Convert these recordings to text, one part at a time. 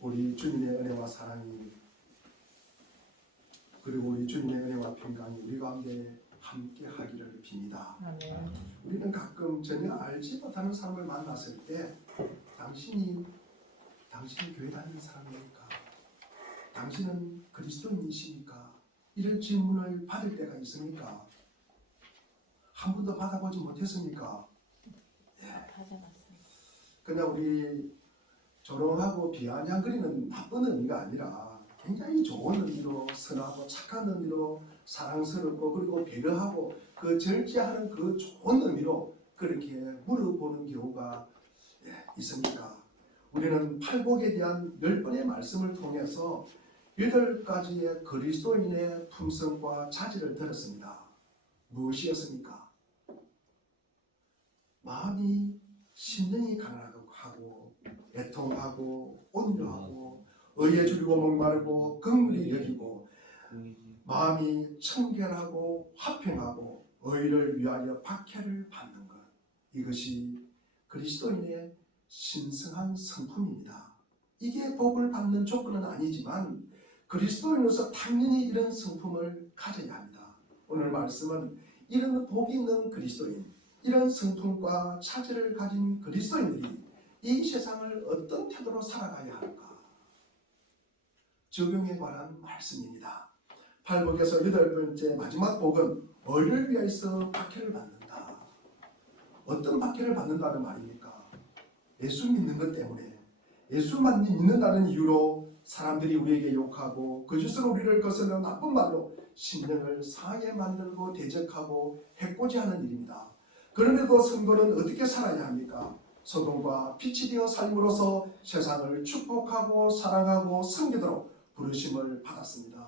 우리 주님의 은혜와 사랑이 그리고 우리 주님의 은혜와 평강이 우리 가운데 함께 하기를 빕니다. 아멘. 우리는 가끔 전혀 알지 못하는 사람을 만났을 때 당신이 교회 다니는 사람입니까? 당신은 그리스도인이십니까? 이런 질문을 받을 때가 있습니까? 한 번도 받아보지 못했습니까? 그냥 우리 조롱하고 비아냥거리는 나쁜 의미가 아니라 굉장히 좋은 의미로 선하고 착한 의미로 사랑스럽고 그리고 배려하고 그 절제하는 그 좋은 의미로 그렇게 물어보는 경우가 있습니다. 우리는 팔복에 대한 10번의 말씀을 통해서 8가지의 그리스도인의 품성과 자질을 들었습니다. 무엇이었습니까? 마음이 심령이 가난하고 애통하고 온유하고 의에 줄이고 목마르고 긍휼히 여기고 마음이 청결하고 화평하고 의를 위하여 박해를 받는 것, 이것이 그리스도인의 신성한 성품입니다. 이게 복을 받는 조건은 아니지만 그리스도인으로서 당연히 이런 성품을 가져야 합니다. 오늘 말씀은 이런 복이 있는 그리스도인, 이런 성품과 차질을 가진 그리스도인들이 이 세상을 어떤 태도로 살아가야 할까 적용에 관한 말씀입니다. 팔복에서 8번째 마지막 복은 의를 위해서 박해를 받는다. 어떤 박해를 받는다는 말입니까? 예수 믿는 것 때문에, 예수만 믿는다는 이유로 사람들이 우리에게 욕하고 거짓으로 우리를 거슬러 나쁜 말로 심령을 상하게 만들고 대적하고 해코지하는 일입니다. 그럼에도 성도는 어떻게 살아야 합니까? 소금과 빛이 되어 삶으로써 세상을 축복하고 사랑하고 섬기도록 부르심을 받았습니다.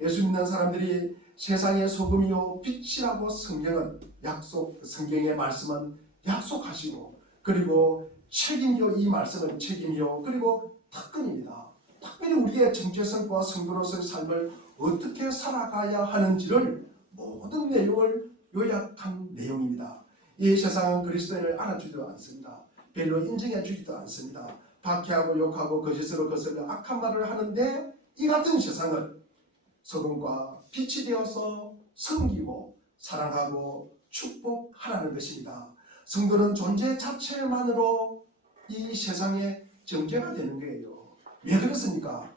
예수 믿는 사람들이 세상의 소금이요 빛이라고 성경의 말씀은 약속하시고 그리고 책임이요, 이 말씀은 책임이요 그리고 특권입니다. 특별히 우리의 정체성과 성도로서의 삶을 어떻게 살아가야 하는지를 모든 내용을 요약한 내용입니다. 이 세상은 그리스도인을 알아주지도 않습니다. 별로 인정해주지도 않습니다. 박해하고 욕하고 거짓으로 거슬려 악한 말을 하는데 이 같은 세상을 소금과 빛이 되어서 섬기고 사랑하고 축복하라는 것입니다. 성도는 존재 자체만으로 이 세상의 정죄가 되는 거예요. 왜 그렇습니까?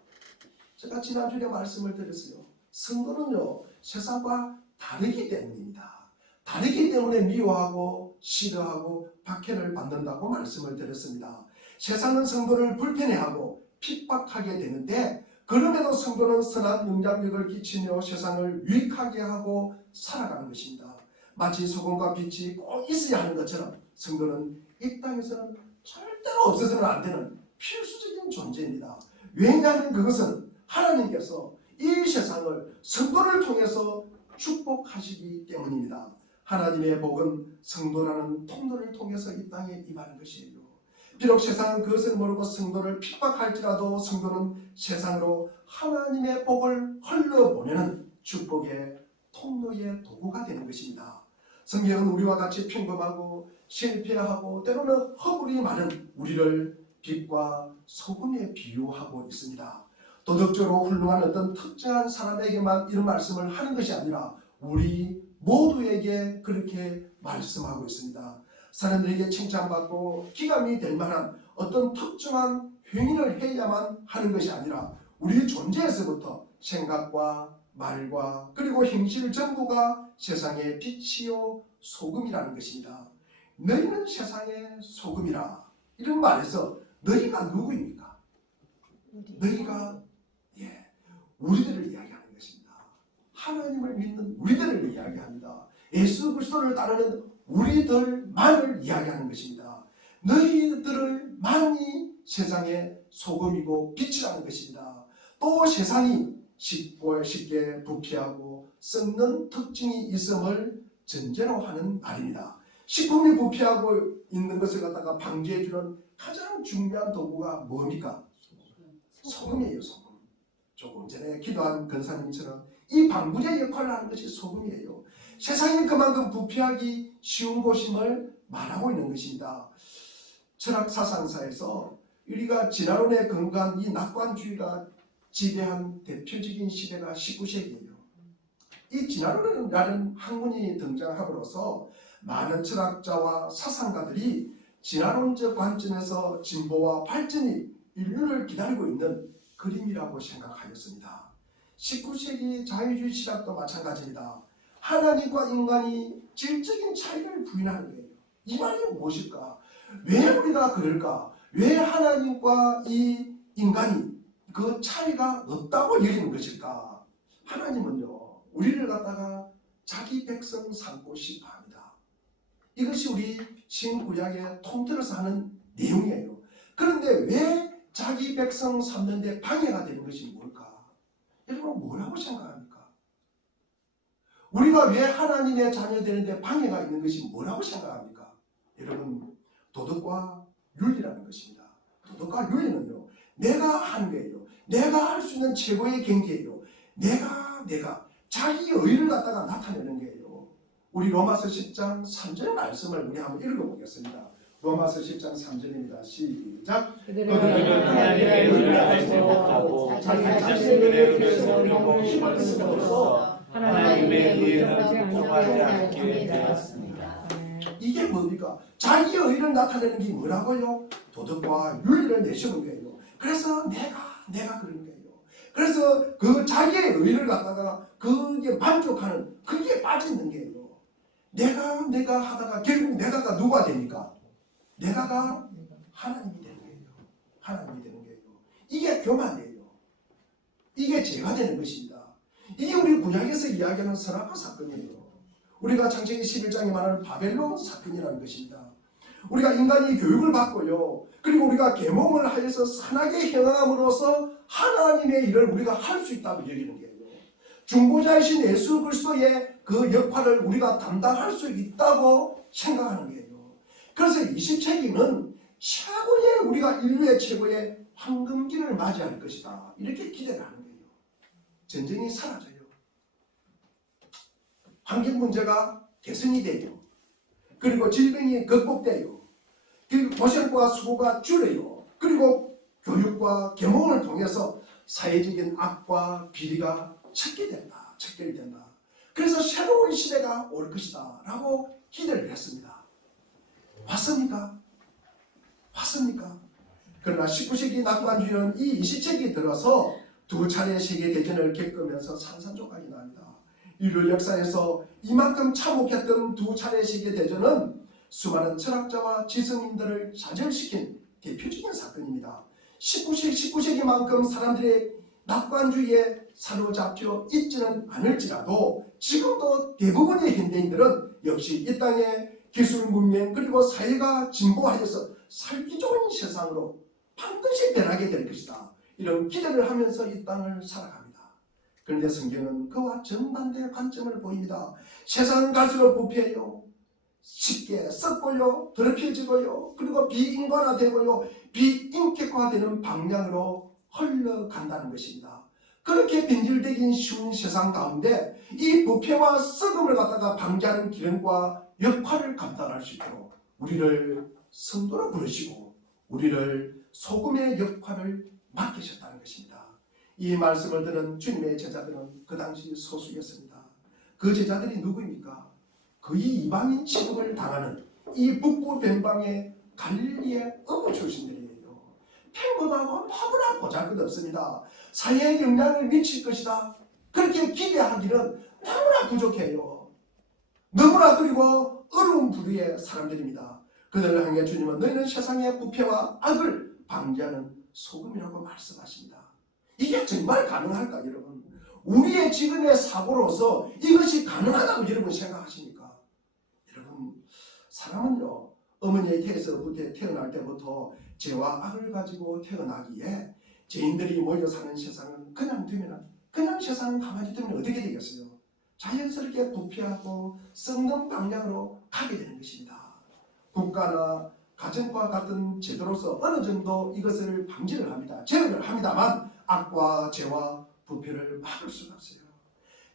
제가 지난주에 말씀을 드렸어요. 성도는요 세상과 다르기 때문입니다. 다르기 때문에 미워하고 싫어하고 박해를 받는다고 말씀을 드렸습니다. 세상은 성도를 불편해하고 핍박하게 되는데 그럼에도 성도는 선한 영향력을 끼치며 세상을 유익하게 하고 살아가는 것입니다. 마치 소금과 빛이 꼭 있어야 하는 것처럼 성도는 이 땅에서는 절대로 없어서는 안 되는 필수적인 존재입니다. 왜냐하면 그것은 하나님께서 이 세상을 성도를 통해서 축복하시기 때문입니다. 하나님의 복은 성도라는 통로를 통해서 이 땅에 임하는 것이에요. 비록 세상은 그것을 모르고 성도를 핍박할지라도 성도는 세상으로 하나님의 복을 흘러보내는 축복의 통로의 도구가 되는 것입니다. 성경은 우리와 같이 평범하고 실패하고 때로는 허물이 많은 우리를 빛과 소금에 비유하고 있습니다. 도덕적으로 훌륭한 어떤 특정한 사람에게만 이런 말씀을 하는 것이 아니라 우리 모두에게 그렇게 말씀하고 있습니다. 사람들에게 칭찬받고 기감이 될 만한 어떤 특정한 행위를 해야만 하는 것이 아니라 우리 존재에서부터 생각과 말과 그리고 행실 전부가 세상의 빛이요 소금이라는 것입니다. 너희는 세상의 소금이라. 이런 말에서 너희가 누구입니까? 너희가 우리들을 이야기하는 것입니다. 하나님을 믿는 우리들을 이야기합니다. 예수 그리스도를 따르는 우리들만을 이야기하는 것입니다. 너희들을 만이 세상의 소금이고 빛이라는 것입니다. 또 세상이 쉽게 부패하고 썩는 특징이 있음을 전제로 하는 말입니다. 식품이 부패하고 있는 것을 갖다가 방지해주는 가장 중요한 도구가 뭡니까? 소금이에요. 소금. 조금 전에 기도한 권사님처럼 이 방부제 역할을 하는 것이 소금이에요. 세상이 그만큼 부패하기 쉬운 곳임을 말하고 있는 것입니다. 철학 사상사에서 우리가 진화론에 근거한 이 낙관주의가 지배한 대표적인 시대가 19세기예요. 이 진화론이라는 학문이 등장함으로써 많은 철학자와 사상가들이 진화론적 관점에서 진보와 발전이 인류를 기다리고 있는 그림이라고 생각하였습니다. 19세기 자유주의 시각도 마찬가지입니다. 하나님과 인간이 질적인 차이를 부인하는 거예요. 이 말이 무엇일까? 왜 우리가 그럴까? 왜 하나님과 이 인간이 그 차이가 없다고 여기는 것일까? 하나님은요, 우리를 갖다가 자기 백성 삼고 싶어 합니다. 이것이 우리 신구약에 통틀어서 하는 내용이에요. 그런데 왜 자기 백성 삼는데 방해가 되는 것이 뭘까? 여러분 뭐라고 생각합니까? 우리가 왜 하나님의 자녀 되는데 방해가 있는 것이 뭐라고 생각합니까? 여러분 도덕과 윤리라는 것입니다. 도덕과 윤리는요, 내가 하는 거예요. 내가 할 수 있는 최고의 경계예요. 내가 자기의 의를 갖다가 나타내는 거예요. 우리 로마서 10장 3절 말씀을 우리 한번 읽어보겠습니다. 로마서 10장 3절입니다. 시작. 그들은 하나님의 의를 알지 못하고 자기 자신들의 의에서 영광을 힘을 쓰므로써 하나님의 의에는 복종하지 않게 되었습니다. 이게 뭡니까? 자기의 의를 나타내는 게 뭐라고요? 도덕과 윤리를 내세우는 거예요. 그래서 내가 그런 거예요. 그래서 그 자기의 의를 갖다가 그게 만족하는 그게 빠져있는 거예요. 내가 하다가 결국 내가가 누가 되니까? 내가가 하나님이 되는 거예요. 하나님이 되는 거예요. 이게 교만이에요. 이게 죄가 되는 것입니다. 이게 우리 구약에서 이야기하는 선악과 사건이에요. 우리가 창세기 11장에 말하는 바벨론 사건이라는 것입니다. 우리가 인간이 교육을 받고요, 그리고 우리가 계몽을 하여서 선하게 행함으로써 하나님의 일을 우리가 할 수 있다고 여기는 거예요. 중보자이신 예수 그리스도의 그 역할을 우리가 담당할 수 있다고 생각하는 거예요. 그래서 20세기는 최고의, 우리가 인류의 최고의 황금기를 맞이할 것이다, 이렇게 기대를 하는 거예요. 전쟁이 사라져요. 환경 문제가 개선이 돼요. 그리고 질병이 극복돼요. 그리고 도시락과 수고가 줄어요. 그리고 교육과 계몽을 통해서 사회적인 악과 비리가 척결된다. 그래서 새로운 시대가 올 것이다 라고 기대를 했습니다. 왔습니까? 그러나 19세기 낙관주의는 이 20세기에 들어서 두 차례 세계대전을 겪으면서 산산조각이 납니다. 인류 역사에서 이만큼 참혹했던 두 차례 세계대전은 수많은 철학자와 지성인들을 좌절시킨 대표적인 사건입니다. 19세기만큼 사람들의 낙관주의에 사로잡혀 있지는 않을지라도 지금도 대부분의 현대인들은 역시 이 땅의 기술 문명 그리고 사회가 진보하여서 살기 좋은 세상으로 반드시 변하게 될 것이다, 이런 기대를 하면서 이 땅을 살아갑니다. 그런데 성경은 그와 정반대의 관점을 보입니다. 세상은 갈수록 부패해요. 쉽게 썩고요, 더럽혀지고요, 그리고 비인간화되고요, 비인격화되는 방향으로 흘러간다는 것입니다. 그렇게 변질되긴 쉬운 세상 가운데 이 부패와 썩음을 갖다가 방지하는 기능과 역할을 감당할 수 있도록 우리를 성도로 부르시고 우리를 소금의 역할을 맡기셨다는 것입니다. 이 말씀을 들은 주님의 제자들은 그 당시 소수였습니다. 그 제자들이 누구입니까? 거의 이방인 취급을 당하는 이 북부 변방의 갈릴리의 어부 출신들이에요. 평범하고 너무나 보잘것없습니다. 사회에 영향을 미칠 것이다, 그렇게 기대하기는 너무나 부족해요. 너무나 그리고 어려운 부류의 사람들입니다. 그들을 향해 주님은 너희는 세상의 부패와 악을 방지하는 소금이라고 말씀하십니다. 이게 정말 가능할까 여러분? 우리의 지금의 사고로서 이것이 가능하다고 여러분 생각하십니까? 여러분, 사람은요, 어머니의 태에서부터 태어날 때부터 죄와 악을 가지고 태어나기에 죄인들이 모여 사는 세상은 그냥 세상은 가만히 두면 어떻게 되겠어요? 자연스럽게 부패하고 썩는 방향으로 가게 되는 것입니다. 국가나 가정과 같은 제도로서 어느 정도 이것을 방지를 합니다. 제어를 합니다만 악과 죄와 부패를 막을 수가 없어요.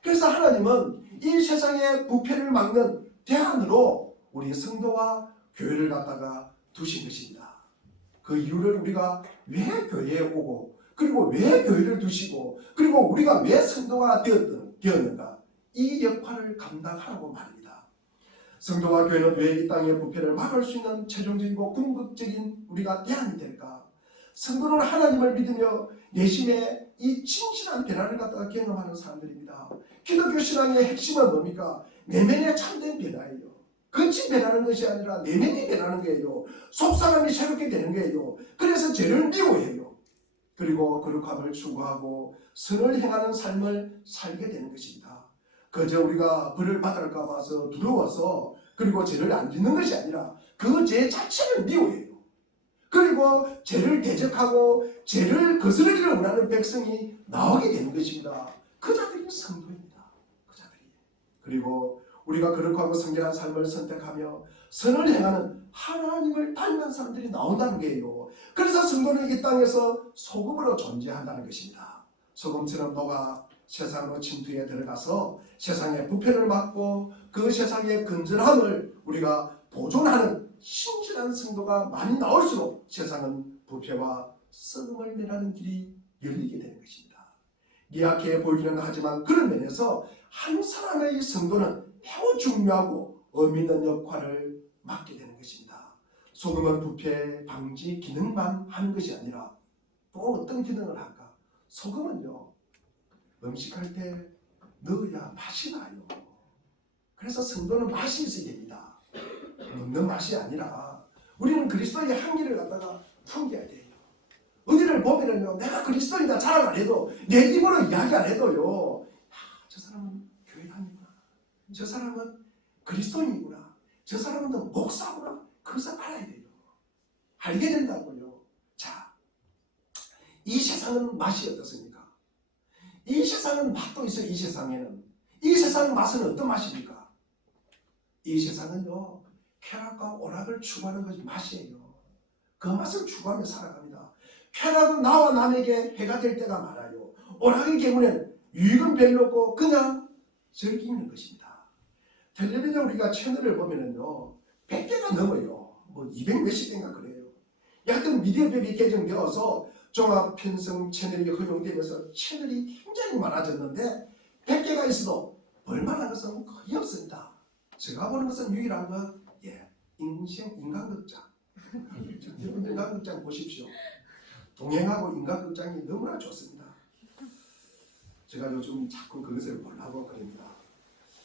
그래서 하나님은 이 세상의 부패를 막는 대안으로 우리 성도와 교회를 갖다가 두신 것입니다. 그 이유를 우리가 왜 교회에 오고 그리고 왜 교회를 두시고 그리고 우리가 왜 성도가 되었는가 이 역할을 감당하라고 말입니다. 성도와 교회는 왜 이 땅의 부패를 막을 수 있는 최종적이고 궁극적인 우리가 대안이 될까? 성도는 하나님을 믿으며 내심에 이 진실한 변화를 갖다가 경험하는 사람들입니다. 기독교 신앙의 핵심은 뭡니까? 내면의 참된 변화예요. 겉이 변하는 것이 아니라 내면이 변하는 거예요. 속사람이 새롭게 되는 거예요. 그래서 죄를 미워해요. 그리고 거룩함을 추구하고 선을 행하는 삶을 살게 되는 것입니다. 그저 우리가 벌을 받을까 봐서 두려워서 그리고 죄를 안 짓는 것이 아니라 그 죄 자체를 미워해요. 그리고 죄를 대적하고 죄를 거스르기를 원하는 백성이 나오게 되는 것입니다. 그 자들이 성도입니다. 그 자들이. 그리고 우리가 거룩하고 성결한 삶을 선택하며 선을 행하는 하나님을 닮은 사람들이 나온다는 거예요. 그래서 성도는 이 땅에서 소금으로 존재한다는 것입니다. 소금처럼 너가 세상으로 침투에 들어가서 세상의 부패를 막고 그 세상의 건전함을 우리가 보존하는 신실한 성도가 많이 나올수록 세상은 부패와 썩음을 면하는 길이 열리게 되는 것입니다. 미약해 보이기는 하지만 그런 면에서 한 사람의 성도는 매우 중요하고 의미 있는 역할을 맡게 되는 것입니다. 소금은 부패 방지 기능만 하는 것이 아니라 또 어떤 기능을 할까? 소금은요 음식할 때 넣어야 맛이 나요. 그래서 성도는 맛이 있어야 됩니다. 먹는 맛이 아니라 우리는 그리스도의 향기를 갖다가 풍겨야 돼요. 어디를 보면은요 내가 그리스도이다 자랑 안 해도 내 입으로 이야기 안 해도요 저 사람은 교회다니구나, 저 사람은 그리스도인이구나, 저 사람은 또 목사구나, 그것을 알아야 돼요. 알게 된다고요. 자, 이 세상은 맛이 어떻습니까? 이 세상은 맛도 있어요. 이 세상에는 이 세상 맛은 어떤 맛입니까? 이 세상은요 쾌락과 오락을 추구하는 것이 맛이에요. 그 맛을 추구하며 살아갑니다. 쾌락은 나와 남에게 해가 될 때가 많아요. 오락의 경우는 유익은 별로 없고 그냥 즐기는 것입니다. 텔레비전 우리가 채널을 보면은요 100개가 넘어요. 뭐 200 몇십 개인가 그래요. 하여튼 미디어법이 개정되어서 종합 편성 채널이 허용되면서 채널이 굉장히 많아졌는데 100개가 있어도 볼만한 것은 거의 없습니다. 제가 보는 것은 유일한 건 인간극장. 인간극장 보십시오. 동행하고 인간극장이 너무나 좋습니다. 제가 요즘 자꾸 그것을 보려고 그럽니다.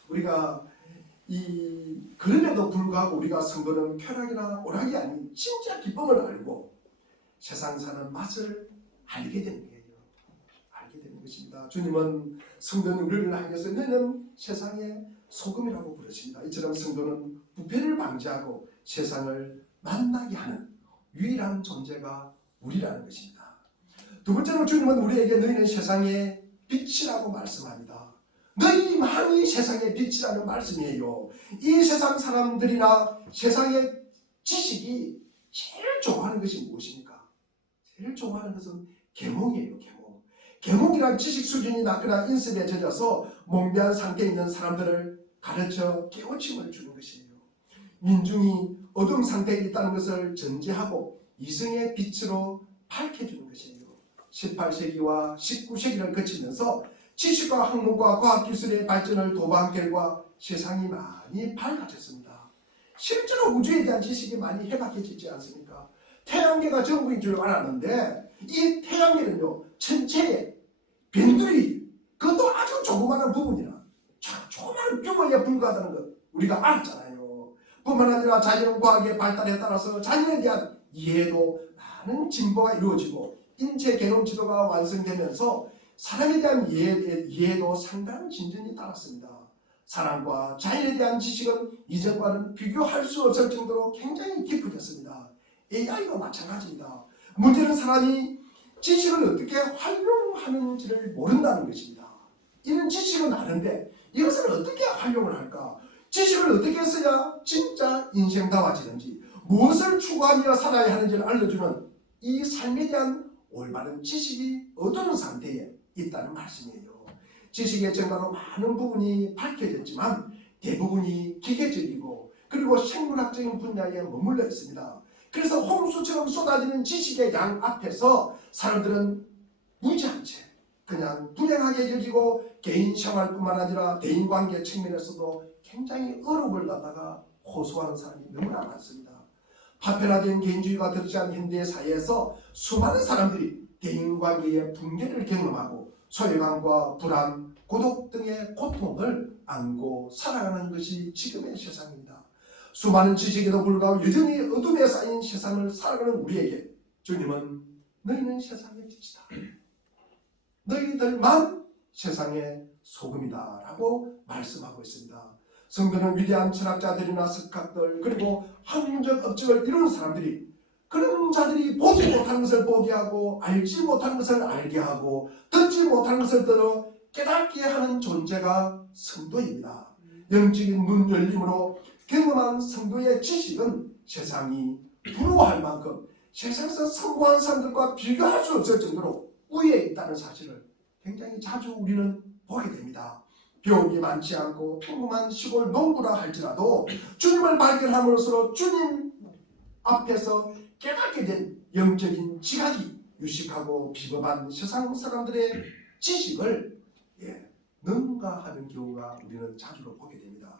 우리가 그럼에도 불구하고 우리가 성도는 쾌락이나 오락이 아닌 진짜 기쁨을 알고 세상 사는 맛을 알게 되는 거예요. 알게 되는 것입니다. 주님은 성도는 우리를 향해서 너는 세상의 소금이라고 부르십니다. 이처럼 성도는 부패를 방지하고 세상을 만나게 하는 유일한 존재가 우리라는 것입니다. 두 번째로 주님은 우리에게 너희는 세상의 빛이라고 말씀합니다. 너희만이 세상의 빛이라는 말씀이에요. 이 세상 사람들이나 세상의 지식이 제일 좋아하는 것이 무엇입니까? 제일 좋아하는 것은 계몽이에요. 계몽이란 지식 수준이 낮거나 인습에 젖어서 몽비한 상태에 있는 사람들을 가르쳐 깨우침을 주는 것이에요. 민중이 어둠 상태에 있다는 것을 전제하고 이성의 빛으로 밝혀주는 것이에요. 18세기와 19세기를 거치면서 지식과 학문과 과학기술의 발전을 도모한 결과 세상이 많이 밝아졌습니다. 실제로 우주에 대한 지식이 많이 해박해지지 않습니까? 태양계가 전부인 줄 알았는데 이 태양계는요 전체에 변두리 그것도 아주 조그마한 부분이나 조그마한 규모에 불과하다는 것 우리가 알았잖아요. 뿐만 아니라 자연과학의 발달에 따라서 자연에 대한 이해도 많은 진보가 이루어지고 인체 개념 지도가 완성되면서 사람에 대한 이해도 상당한 진전이 따랐습니다. 사람과 자연에 대한 지식은 이전과는 비교할 수 없을 정도로 굉장히 깊어졌습니다. AI도 마찬가지입니다. 문제는 사람이 지식을 어떻게 활용하는지를 모른다는 것입니다. 이런 지식은 아는데 이것을 어떻게 활용을 할까? 지식을 어떻게 써야 진짜 인생다워지는지 무엇을 추구하며 살아야 하는지를 알려주는 이 삶에 대한 올바른 지식이 어두운 상태에 있다는 말씀이에요. 지식의 증가로 많은 부분이 밝혀졌지만 대부분이 기계적이고 그리고 생물학적인 분야에 머물러 있습니다. 그래서 홍수처럼 쏟아지는 지식의 양 앞에서 사람들은 무지한 채 그냥 불행하게 여기고 개인 생활뿐만 아니라 대인관계 측면에서도 굉장히 어려움을 갖다가 호소하는 사람이 너무나 많습니다. 파편화된 개인주의가 득세한 현대 사회에서 수많은 사람들이 대인관계의 붕괴를 경험하고 소외감과 불안, 고독 등의 고통을 안고 살아가는 것이 지금의 세상입니다. 수많은 지식에도 불구하고 여전히 어둠에 쌓인 세상을 살아가는 우리에게 주님은 너희는 세상의 빛이다. 너희들만 세상의 소금이다 라고 말씀하고 있습니다. 성도는 위대한 철학자들이나 석학들 그리고 학문적 업적을 이루는 사람들이 그런 자들이 보지 못한 것을 보게 하고 알지 못한 것을 알게 하고 듣지 못한 것을 들어 깨닫게 하는 존재가 성도입니다. 영적인 문 열림으로 경험한 성도의 지식은 세상이 부러워할 만큼 세상에서 성공한 사람들과 비교할 수 없을 정도로 우위에 있다는 사실을 굉장히 자주 우리는 보게 됩니다. 비용이 많지 않고 평범한 시골 농부라 할지라도 주님을 발견함으로써 주님 앞에서 깨닫게 된 영적인 지각이 유식하고 비범한 세상 사람들의 지식을 능가하는 경우가 우리는 자주 보게 됩니다.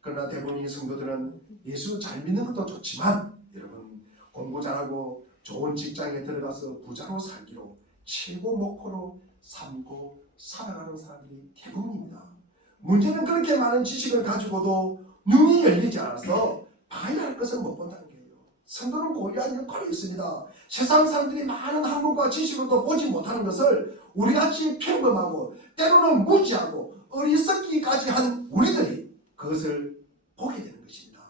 그러나 대부분의 성도들은 예수 잘 믿는 것도 좋지만 여러분 공부 잘하고 좋은 직장에 들어가서 부자로 살기로 최고 목표로 삼고 살아가는 사람들이 대부분입니다. 문제는 그렇게 많은 지식을 가지고도 눈이 열리지 않아서 봐야 할 것을 못 본다는 거예요. 성도는 고려한 역할이 있습니다. 세상 사람들이 많은 학문과 지식으로도 보지 못하는 것을 우리같이 평범하고 때로는 무지하고 어리석기까지 한 우리들이 그것을 보게 되는 것입니다.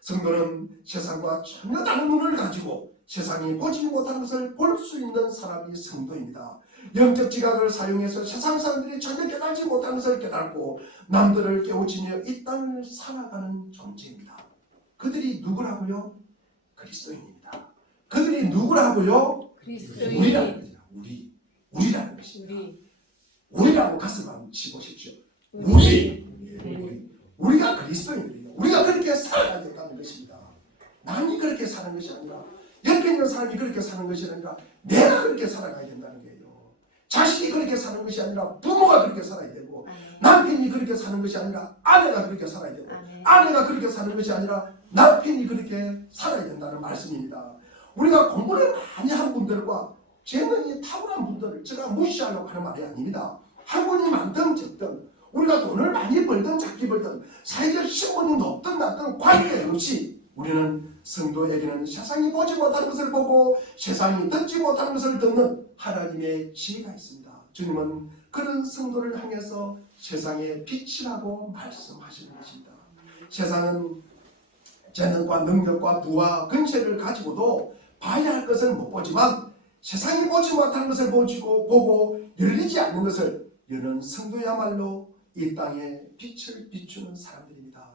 성도는 세상과 전혀 다른 눈을 가지고 세상이 보지 못하는 것을 볼 수 있는 사람이 성도입니다. 영적 지각을 사용해서 세상 사람들이 전혀 깨닫지 못하는 것을 깨닫고 남들을 깨우치며 이 땅을 살아가는 존재입니다. 그들이 누구라고요? 그리스도인입니다. 그들이 누구라고요? 그리스도인. 우리라는 거죠. 우리라는 것입니다. 우리라고 가슴 한번 치보십시오. 우리가 그리스도인들이에요. 우리가 그렇게 살아야 된다는 것입니다. 남이 그렇게 사는 것이 아니라 옆에 있는 사람이 그렇게 사는 것이 아니라 내가 그렇게 살아가야 된다는 거예요. 자식이 그렇게 사는 것이 아니라 부모가 그렇게 살아야 되고 남편이 그렇게 사는 것이 아니라 아내가 그렇게 살아야 되고 아내가 그렇게 사는 것이 아니라 남편이 그렇게 살아야 된다는 말씀입니다. 우리가 공부를 많이 한 분들과 재능이 탁월한 분들을 제가 무시하려고 하는 말이 아닙니다. 학원이 많든 적든 우리가 돈을 많이 벌든 작게 벌든 사회적 신분이 높든 낮든 관계없이 우리는 성도에게는 세상이 보지 못하는 것을 보고 세상이 듣지 못하는 것을 듣는 하나님의 지혜가 있습니다. 주님은 그런 성도를 향해서 세상의 빛이라고 말씀하시는 것입니다. 세상은 재능과 능력과 부와 근세를 가지고도 봐야 할 것을 못 보지만 세상이 보지 못하는 것을 보고 열리지 않는 것을 여는 성도야말로 이 땅에 빛을 비추는 사람들입니다.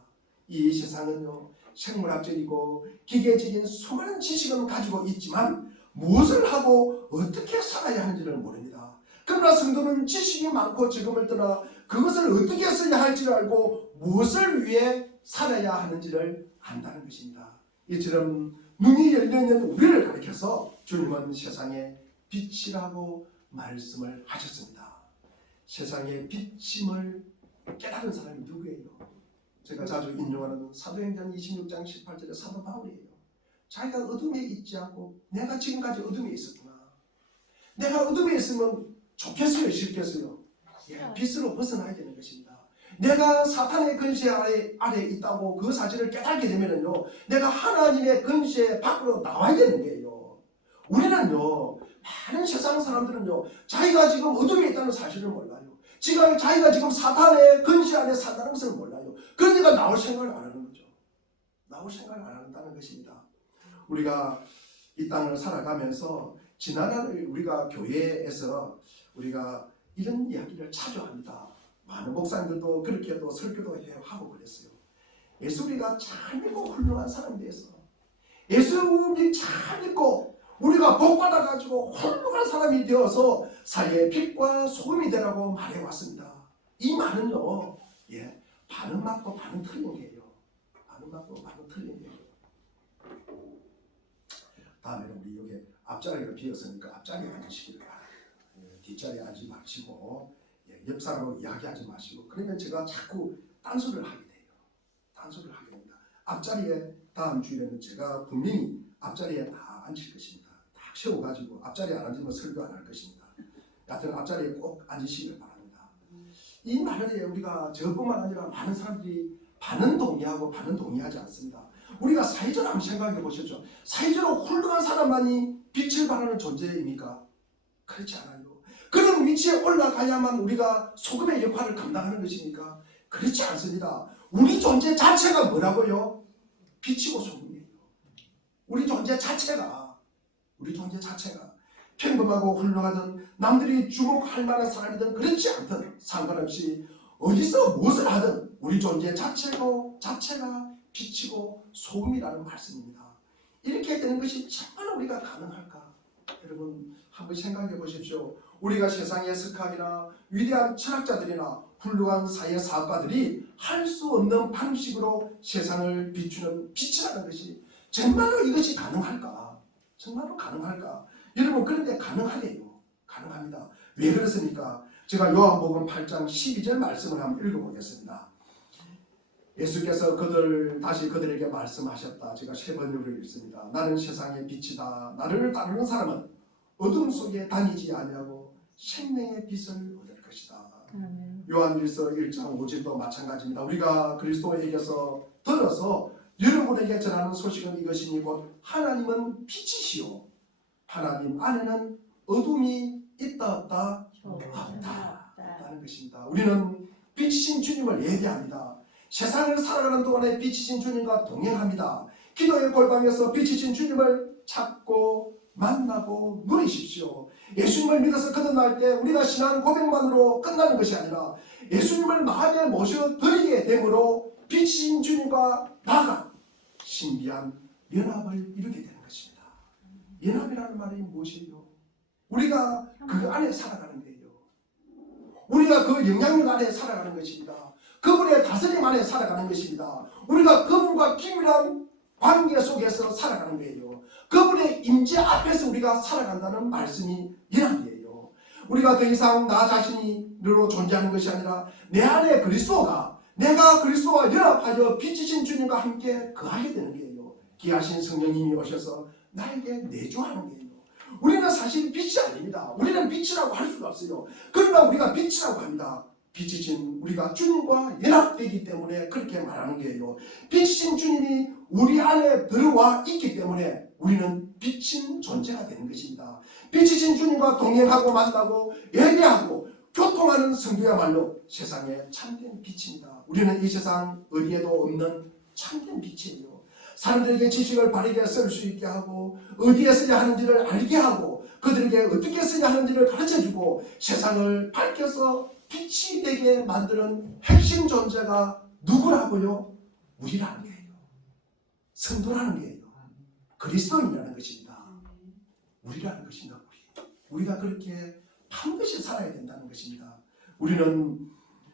이 세상은요 생물학적이고 기계적인 수많은 지식은 가지고 있지만 무엇을 하고 어떻게 살아야 하는지를 모릅니다. 그러나 성도는 지식이 많고 적음을 떠나 그것을 어떻게 써야 할지를 알고 무엇을 위해 살아야 하는지를 안다는 것입니다. 이처럼 눈이 열려있는 우리를 가리켜서 주님은 세상의 빛이라고 말씀을 하셨습니다. 세상의 빛임을 깨달은 사람이 누구예요? 제가 자주 인용하는 사도행전 26장 18절의 사도 바울이에요. 자기가 어둠에 있지 않고 내가 지금까지 어둠에 있었구나. 내가 어둠에 있으면 좋겠어요? 싫겠어요? 빛으로 벗어나야 되는 것입니다. 내가 사탄의 근세 아래 있다고 그 사실을 깨닫게 되면요 내가 하나님의 근세 밖으로 나와야 되는 거예요. 우리는요 많은 세상 사람들은요 자기가 지금 어둠에 있다는 사실을 몰라요. 자기가 지금 사탄의 근세 안에 산다는 것을 몰라요. 그러니까 나올 생각을 안 하는 거죠. 나올 생각을 안 한다는 것입니다. 우리가 이 땅을 살아가면서 지난날 우리가 교회에서 우리가 이런 이야기를 자주 합니다. 많은 목사님들도 그렇게 또 설교도 하고 그랬어요. 예수님이 잘 믿고 훌륭한 사람이 돼서 예수님이 잘 믿고 우리가 복받아가지고 훌륭한 사람이 되어서 사회의 빛과 소금이 되라고 말해왔습니다. 이 말은요 반은 맞고 반은 틀린 거예요. 반은 맞고 반은 틀린 거예요. 다음에는 우리 여기 앞자리가 비었으니까 앞자리에 앉으시기를 바랍니다. 뒷자리에 앉지 마시고 옆 사람하고 이야기하지 마시고 그러면 제가 자꾸 딴소리를 하게 돼요. 딴소리를 하게 됩니다. 앞자리에 다음 주일에는 제가 분명히 앞자리에 다 앉힐 것입니다. 딱 세워가지고 앞자리에 안 앉으면 설교 안 할 것입니다. 여하튼 앞자리에 꼭 앉으시길 바랍니다. 이 말에 우리가 저뿐만 아니라 많은 사람들이 반은 동의하고 반은 동의하지 않습니다. 우리가 사회적으로 한번 생각해 보십시오. 사회적으로 훌륭한 사람만이 빛을 발하는 존재입니까? 그렇지 않아요. 그런 위치에 올라가야만 우리가 소금의 역할을 감당하는 것입니까? 그렇지 않습니다. 우리 존재 자체가 뭐라고요? 빛이고 소금이에요. 우리 존재 자체가 평범하고 훌륭하든 남들이 주목할 만한 사람이든 그렇지 않든 상관없이 어디서 무엇을 하든 우리 존재 자체가 빛이고 소금이라는 말씀입니다. 이렇게 되는 것이 정말 우리가 가능할까? 여러분 한번 생각해 보십시오. 우리가 세상의 석학이나 위대한 철학자들이나 훌륭한 사회 사업가들이 할 수 없는 방식으로 세상을 비추는 빛이라는 것이 정말로 이것이 가능할까? 정말로 가능할까? 여러분 그런데 가능하대요. 가능합니다. 왜 그렇습니까? 제가 요한복음 8장 12절 말씀을 한번 읽어보겠습니다. 예수께서 다시 그들에게 말씀하셨다. 제가 세 번역을 읽습니다. 나는 세상의 빛이다. 나를 따르는 사람은 어둠 속에 다니지 아니하고 생명의 빛을 얻을 것이다. 요한일서 1장 5절도 마찬가지입니다. 우리가 그리스도에게서 들어서 여러분에게 전하는 소식은 이것이니 곧 하나님은 빛이시오. 하나님 안에는 어둠이 있다 없다? 없다는 것입니다. 우리는 빛이신 주님을 예배합니다. 세상을 살아가는 동안에 빛이신 주님과 동행합니다. 기도의 골방에서 빛이신 주님을 찾고 만나고 누리십시오. 예수님을 믿어서 거듭날 때 우리가 신앙 고백만으로 끝나는 것이 아니라 예수님을 마음에 모셔드리게 되므로 빛이신 주님과 나가 신비한 연합을 이루게 되는 것입니다. 연합이라는 말이 무엇이에요? 우리가 그 안에 살아가는 거예요. 우리가 그 영향력 안에 살아가는 것입니다. 그분의 다스림 안에 살아가는 것입니다. 우리가 그분과 긴밀한 관계 속에서 살아가는 거예요. 그분의 임재 앞에서 우리가 살아간다는 말씀이 연합이에요. 우리가 더 이상 나 자신으로 존재하는 것이 아니라 내 안에 그리스도가 내가 그리스도와 연합하여 빛이신 주님과 함께 거하게 되는 거예요. 귀하신 성령님이 오셔서 나에게 내주하는 거예요. 우리는 사실 빛이 아닙니다. 우리는 빛이라고 할 수가 없어요. 그러나 우리가 빛이라고 합니다. 빛이신 우리가 주님과 연합되기 때문에 그렇게 말하는 거예요. 빛이신 주님이 우리 안에 들어와 있기 때문에 우리는 빛인 존재가 되는 것입니다. 빛이신 주님과 동행하고 만나고 예배하고 교통하는 성도야말로 세상의 참된 빛입니다. 우리는 이 세상 어디에도 없는 참된 빛이에요. 사람들에게 지식을 바르게 쓸 수 있게 하고 어디에 써야 하는지를 알게 하고 그들에게 어떻게 써야 하는지를 가르쳐주고 세상을 밝혀서 빛이 되게 만드는 핵심 존재가 누구라고요? 우리라는 거예요. 성도라는 거예요. 그리스도인이라는 것입니다. 우리라는 것입니다. 우리가 그렇게 반드시 살아야 된다는 것입니다.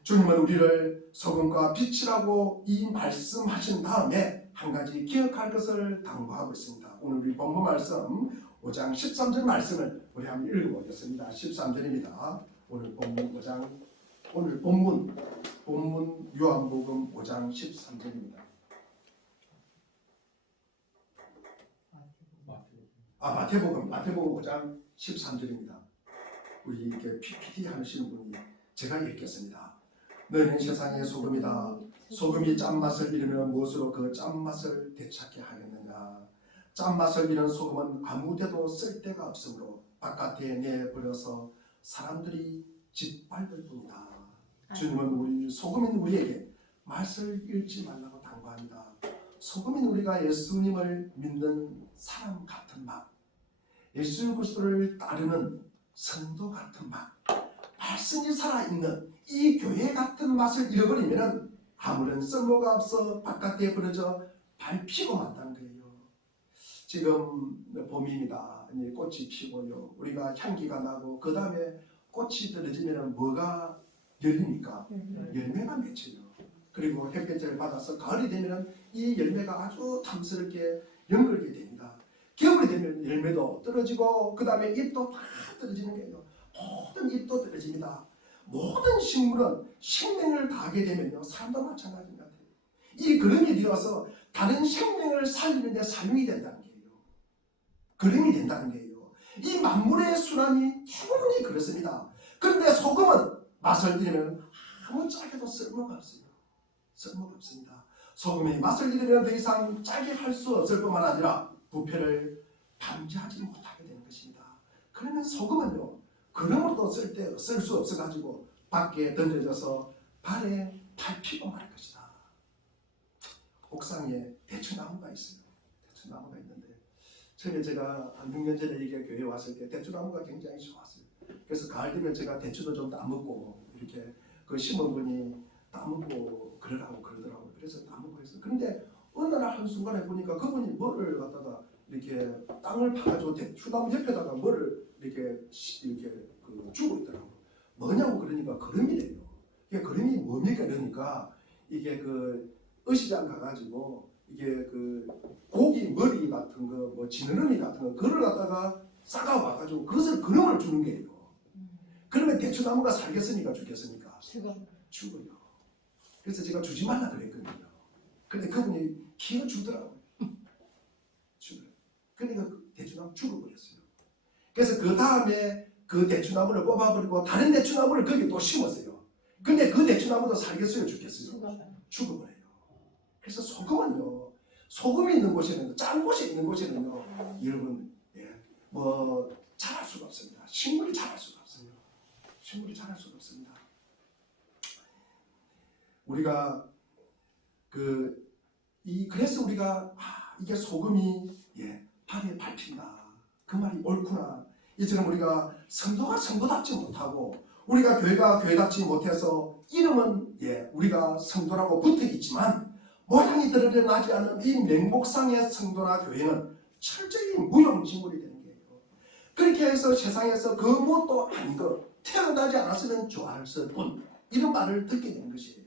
주님은 우리를 소금과 빛이라고 이 말씀하신 다음에 한 가지 기억할 것을 당부하고 있습니다. 오늘 우리 본문 말씀 5장 13절 말씀을 우리 한번 읽어보겠습니다. 13절입니다. 오늘 본문 요한복음 5장 13절입니다. 마태복음 5장 13절입니다. 우리 이렇게 PPT 하시는 분이 제가 읽겠습니다. 너희는 세상의 소금이다. 소금이 짠맛을 잃으면 무엇으로 그 짠맛을 되찾게 하겠느냐. 짠맛을 잃은 소금은 아무데도 쓸데가 없으므로 바깥에 내버려서 사람들이 짓밟을 뿐이다. 주님은 소금인 우리에게 맛을 잃지 말라고 당부합니다. 소금인 우리가 예수님을 믿는 사람 같은 맛, 예수 그리스도를 따르는 성도 같은 맛, 말씀이 살아있는 이 교회 같은 맛을 잃어버리면 아무런 쓸모가 없어 바깥에 버려져 밟히고 만다는 거예요. 지금 봄입니다. 꽃이 피고요. 우리가 향기가 나고 그 다음에 꽃이 떨어지면 뭐가 열립니까? 열매가 맺혀요. 그리고 햇볕을 받아서 가을이 되면 이 열매가 아주 탐스럽게 연결게 됩니다. 겨울이 되면 열매도 떨어지고 그 다음에 잎도 다 떨어지는 거예요. 모든 잎도 떨어집니다. 모든 식물은 생명을 다하게 되면요, 사람도 마찬가지인 것 같아요. 이 그름이 되어서 다른 생명을 살리는 데 사용이 된다는 거예요. 그림이 된다는 거예요. 이 만물의 순환이 충분히 그렇습니다. 그런데 소금은 맛을 잃으면 아무 짜게도 쓸모가 없어요. 쓸모가 없습니다. 소금이 맛을 잃으면 더 이상 짜게 할 수 없을 뿐만 아니라 부패를 방지하지 못하게 되는 것입니다. 그러면 소금은요, 그름으로도 쓸 수 없어가지고 밖에 던져져서 발에 밟히고 말 것이다. 옥상에 대추나무가 있어요. 대추나무가 있는데 처음에 제가 한 6년 전에 이게 교회에 왔을 때 대추나무가 굉장히 좋았어요. 그래서 가을 되면 제가 대추도 좀 따먹고 이렇게 그 심은 분이 따먹고 그러라고 그러더라고요. 그래서 따먹고 했어요. 그런데 어느 날 한순간에 보니까 그분이 뭐를 갖다가 이렇게 땅을 파가지고 대추나무 옆에다가 뭐를 이렇게 그 주고 있더라고요. 뭐냐고 그러니까 거름이래요. 이게 거름이 뭡니까 이러니까 이게 그 어시장 가가지고 이게 그 고기 머리 같은 거, 뭐 지느러미 같은 거, 그걸 갖다가 싸가 와가지고 그것을 그름을 주는 거예요. 그러면 대추나무가 살겠습니까, 죽겠습니까? 죽어요. 그래서 제가 주지 말라 그랬거든요. 그런데 그분이 키워 주더라고요. 죽어요. 그러니까 그 대추나무 죽어버렸어요. 그래서 그 다음에 그 대추나무를 뽑아버리고 다른 대추나무를 거기 또 심었어요. 근데 그 대추나무도 살겠어요, 죽겠어요? 죽어버려요. 그래서 소금은요, 소금이 있는 곳에는, 짠 곳에 있는 곳에는요, 여러분, 뭐 자랄 수가 없습니다. 식물이 자랄 수가 없어요. 식물이 자랄 수가 없습니다. 우리가 그래서 우리가 이게 소금이 발에 밟힌다. 그 말이 옳구나. 이처럼 우리가 성도가 성도답지 못하고 우리가 교회가 교회답지 못해서 이름은 우리가 성도라고 붙어 있지만 모양이 드러나지 않는 이 맹목상의 성도나 교회는 철저히 무용지물이 되는 거예요. 그렇게 해서 세상에서 그 무엇도 아닌 것, 태어나지 않았으면 좋았을 뿐, 이런 말을 듣게 되는 것이에요.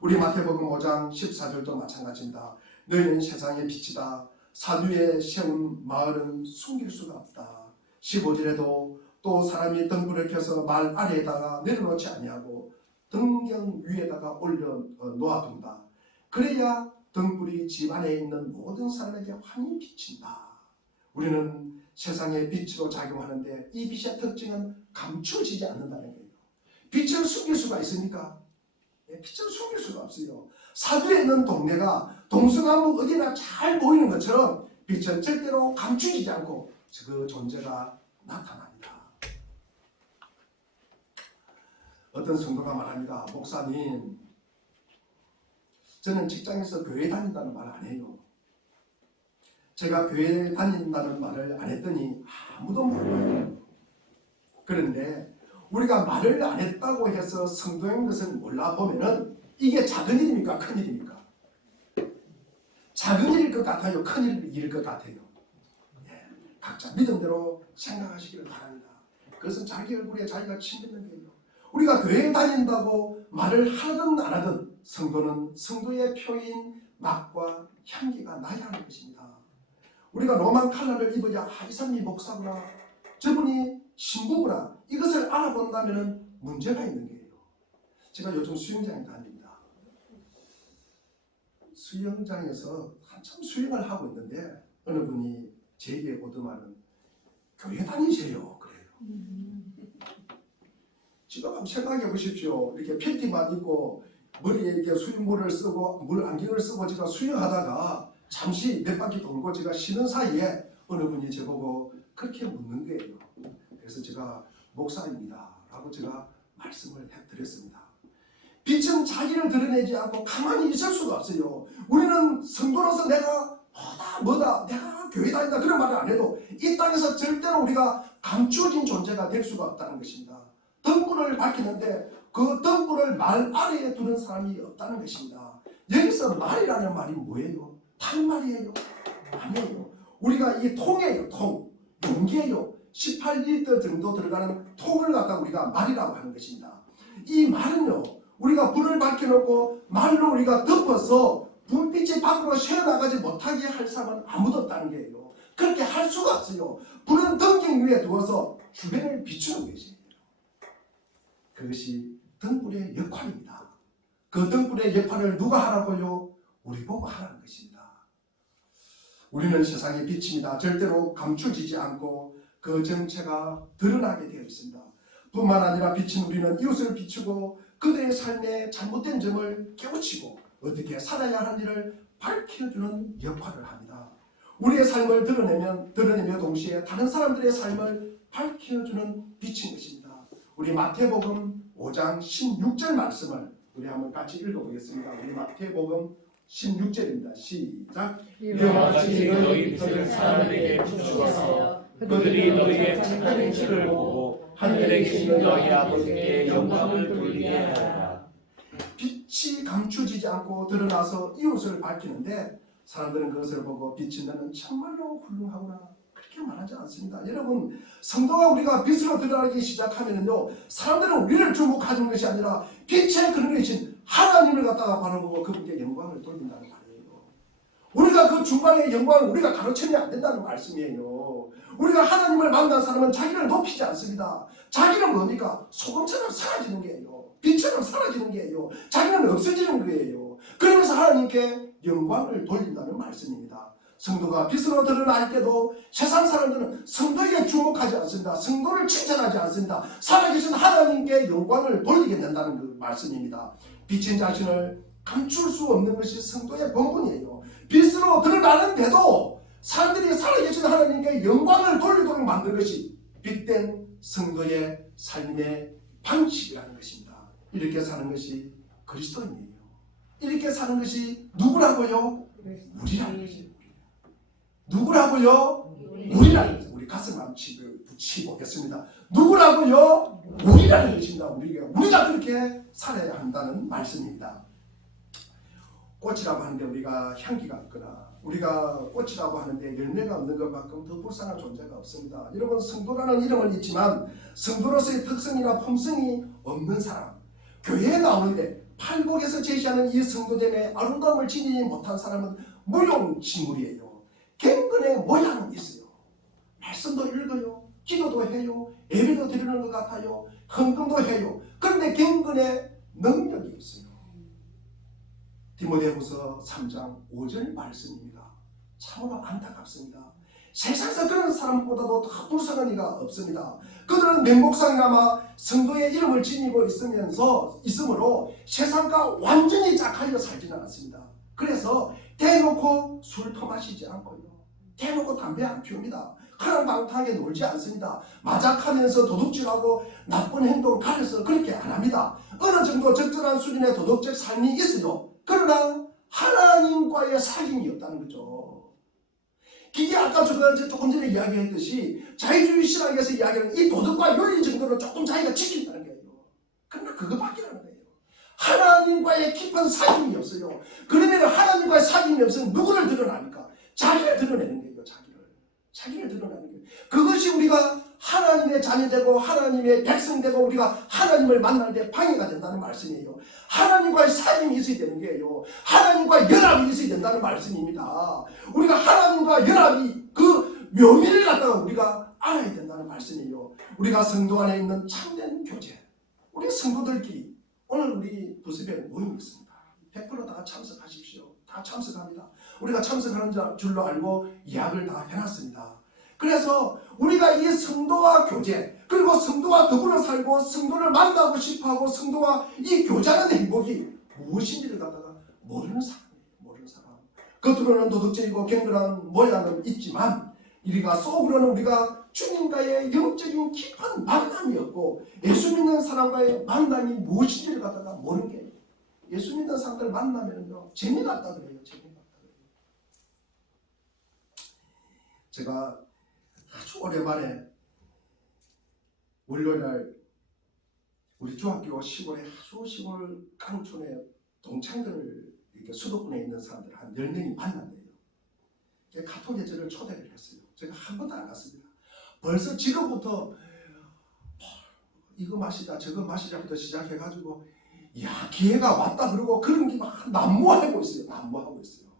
우리 마태복음 5장 14절도 마찬가지입니다. 너희는 세상의 빛이다. 사두에 세운 마을은 숨길 수가 없다. 15절에도 또 사람이 등불을 켜서 말 아래에다가 내려놓지 아니하고 등경 위에다가 올려 놓아둔다. 그래야 등불이 집 안에 있는 모든 사람에게 환히 비친다. 우리는 세상의 빛으로 작용하는데 이 빛의 특징은 감추어지지 않는다는 거예요. 빛을 숨길 수가 있습니까? 빛을 숨길 수가 없어요. 사두에 있는 동네가 동서남북 어디나 잘 보이는 것처럼 빛은 절대로 감추지지 않고 그 존재가 나타납니다. 어떤 성도가 말합니다. 목사님, 저는 직장에서 교회 다닌다는 말 안 해요. 제가 교회 다닌다는 말을 안 했더니 아무도 몰라요. 그런데 우리가 말을 안 했다고 해서 성도인 것을 몰라보면은 이게 작은 일입니까? 큰 일입니까? 작은 일일 것 같아요? 큰 일일 것 같아요? 각자 믿음대로 생각하시기를 바랍니다. 그것은 자기 얼굴에 자기가 침 뱉는 거예요. 우리가 교회에 다닌다고 말을 하든 안 하든 성도는 성도의 표인 맛과 향기가 나야 하는 것입니다. 우리가 로만 칼라를 입어야 이 사람이 목사구나, 저분이 신부구나, 이것을 알아본다면 문제가 있는 거예요. 제가 요즘 수영장에 다닙니다. 수영장에서 한참 수영을 하고 있는데 어느 분이 제게 오더만은 교회 다니세요 그래요. 지금 한번 생각해 보십시오. 이렇게 팬티만 입고 머리에 이렇게 수영모를 쓰고 물 안경을 쓰고 제가 수영하다가 잠시 몇 바퀴 돌고 제가 쉬는 사이에 어느 분이 저보고 그렇게 묻는 거예요. 그래서 제가 목사입니다 라고 제가 말씀을 해드렸습니다. 빛은 자기를 드러내지 않고 가만히 있을 수가 없어요. 우리는 성도로서 내가 뭐다 내가 교회 다닌다 그런 말을 안 해도 이 땅에서 절대로 우리가 감추어진 존재가 될 수가 없다는 것입니다. 등불을 밝히는데 그 등불을 말 아래에 두는 사람이 없다는 것입니다. 여기서 말이라는 말이 뭐예요? 탕말이에요? 아니에요. 우리가 이 통이에요. 통, 용기예요. 18리터 정도 들어가는 통을 갖다 우리가 말이라고 하는 것입니다. 이 말은요, 우리가 불을 밝혀놓고 말로 우리가 덮어서 불빛이 밖으로 새어나가지 못하게 할 사람은 아무도 없다는 거예요. 그렇게 할 수가 없어요. 불은 등경 위에 두어서 주변을 비추는 것이에요. 그것이 등불의 역할입니다. 그 등불의 역할을 누가 하라고요? 우리 보고 하라는 것입니다. 우리는 세상의 빛입니다. 절대로 감추지지 않고 그 정체가 드러나게 되어 있습니다. 뿐만 아니라 빛인 우리는 이웃을 비추고 그들의 삶에 잘못된 점을 깨우치고 어떻게 살아야 하는지를 밝혀주는 역할을 합니다. 우리의 삶을 드러내며 동시에 다른 사람들의 삶을 밝혀주는 빛인 것입니다. 우리 마태복음 5장 16절 말씀을 우리 한번 같이 읽어보겠습니다. 우리 마태복음 16절입니다. 시작. 이와 같이 너희 빛을 사람에게 비추어서 그들이 너희의 착한 행실을 보고 하늘에 계신 너희 아버지께 영광을 돌리게 하라. 빛이 감추지지 않고 드러나서 이웃을 밝히는데 사람들은 그것을 보고 빛이 너는 정말로 훌륭하구나 그렇게 말하지 않습니다. 여러분, 성도가 우리가 빛으로 드러나기 시작하면요, 사람들은 우리를 주목하는 것이 아니라 빛의 그늘이신 하나님을 갖다가 바라보고 그분께 영광을 돌린다는 말이에요. 우리가 그 중간의 영광을 우리가 가로채면 안 된다는 말씀이에요. 우리가 하나님을 만난 사람은 자기를 높이지 않습니다. 자기는 뭡니까? 소금처럼 사라지는 게예요. 빛처럼 사라지는 게예요. 자기는 없어지는 거예요. 그러면서 하나님께 영광을 돌린다는 말씀입니다. 성도가 빛으로 드러날 때도 세상 사람들은 성도에게 주목하지 않습니다. 성도를 칭찬하지 않습니다. 살아계신 하나님께 영광을 돌리게 된다는 그 말씀입니다. 빛인 자신을 감출 수 없는 것이 성도의 본분이에요. 빛으로 드러나는데도 사람들이 살아계신 하나님께 영광을 돌리도록 만든 것이 빛된 성도의 삶의 방식이라는 것입니다. 이렇게 사는 것이 그리스도인이에요. 이렇게 사는 것이 누구라고요? 우리라는 것이에요. 누구라고요? 우리라는 것이에요. 우리 가슴 한번 붙이보겠습니다. 누구라고요? 우리라는 것입니다. 우리가 그렇게 살아야 한다는 말씀입니다. 꽃이라고 하는데 우리가 향기가 없거나 우리가 꽃이라고 하는데 열매가 없는 것만큼 더 불쌍한 존재가 없습니다. 여러분, 성도라는 이름은 있지만 성도로서의 특성이나 품성이 없는 사람, 교회에 나오는데 팔복에서 제시하는 이 성도됨의 아름다움을 지니지 못한 사람은 무용지물이에요. 갱근의 모양은 있어요. 말씀도 읽어요. 기도도 해요. 예배도 드리는 것 같아요. 헌금도 해요. 그런데 갱근의 능력이 없어요. 디모데후서 3장 5절 말씀입니다. 참으로 안타깝습니다. 세상에서 그런 사람보다도 더 불쌍한 이가 없습니다. 그들은 면목상이나마 성도의 이름을 지니고 있으므로 세상과 완전히 짝하여 살지는 않습니다. 그래서 대놓고 술 퍼마시지 않고요, 대놓고 담배 안 피웁니다. 허랑방탕하게 놀지 않습니다. 마작하면서 도둑질하고 나쁜 행동 가려서 그렇게 안 합니다. 어느 정도 적절한 수준의 도덕적 삶이 있어요. 그러나 하나님과의 사귐이 없다는 거죠. 이게 아까 조금 전에 이야기했듯이 자유주의 신학에서 이야기하는 이 도덕과 윤리 정도는 조금 자기가 지킨다는 거예요. 그러나 그거밖에 안 거예요. 하나님과의 깊은 사귐이 없어요. 그러면 하나님과의 사귐이 없으면 누구를 드러납니까? 자기를 드러내는 거예요. 자기를 드러내는 거예요. 그것이 우리가 하나님의 자녀되고 하나님의 백성되고 우리가 하나님을 만날 때 방해가 된다는 말씀이에요. 하나님과의 사귐이 있어야 되는 거예요. 하나님과 연합이 있어야 된다는 말씀입니다. 우리가 하나님과 연합이 그 묘미를 갖다가 우리가 알아야 된다는 말씀이에요. 우리가 성도 안에 있는 참된 교제, 우리 성도들끼리 오늘 우리 부습에 모임 있습니다. 100%다 참석하십시오. 다 참석합니다. 우리가 참석하는 줄로 알고 예약을 다 해놨습니다. 그래서 우리가 이 성도와 교제, 그리고 성도와 더불어 살고 성도를 만나고 싶어하고 성도와 이 교제하는 행복이 무엇인지를 갖다가 모르는 사람이에요. 모르는 사람. 겉으로는 도덕적이고 갱근한 모양은 있지만 우리가 속으로는 우리가 주님과의 영적인 깊은 만남이 없고 예수 믿는 사람과의 만남이 무엇인지를 갖다가 모르는 게 예수 믿는 사람들 만나면요 재미가 없다 그래요. 재미가 없다 그래요. 제가 아주 오랜만에 월요일날 우리 중학교 시골에 아주 시골 깡촌에 동창들 이렇게 수도권에 있는 사람들 한 10명이 만난대요. 카톡에 저를 초대를 했어요. 제가 한 번도 안 갔습니다. 벌써 지금부터 이거 마시자 저거 마시자부터 시작해가지고 야 기회가 왔다 그러고 그런 게 막 난무하고 있어요. 난무하고 있어요.